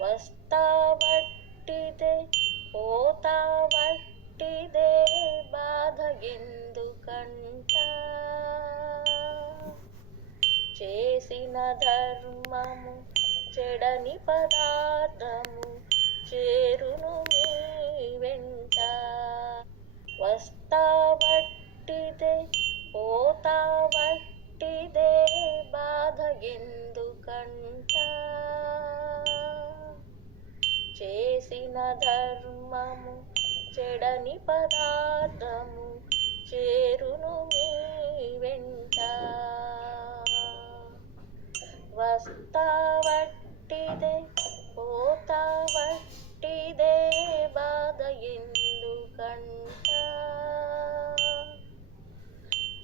వస్తావట్టిదే పోతావట్టిదే బాధగెందుకంట. చేసిన ధర్మము చెడని పదార్థము చేరును మీ వెంట. వస్తావట్టిదే పోతావట్టిదే బాధగెందుకంట. చేసిన ధర్మము చెడని పదార్థము చేరును మీ వెంట. వస్తావట్టిదే పోతావట్టిదే బాధ ఎందుకంట.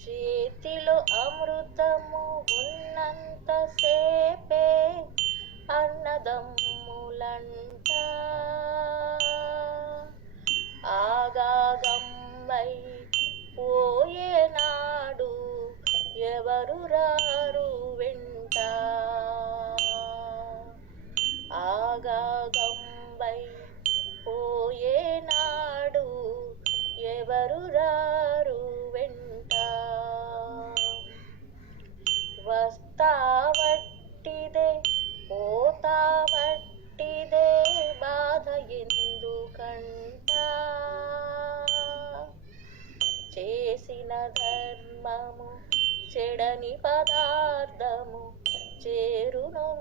చేతిలో అమృతము ఉన్నంత సేపే అన్నదమ్ములంట. ఆగాగంబై పోయేనాడు ఎవరు రారు వెంట. ఆగాగంబై పోయేనాడు ఎవరు రారు వెంట. వస్తావట్టిదే పోతావట్టిదే బాధ ఎందుకంట. చేసిన ధర్మము చెడని పదార్థము చేరును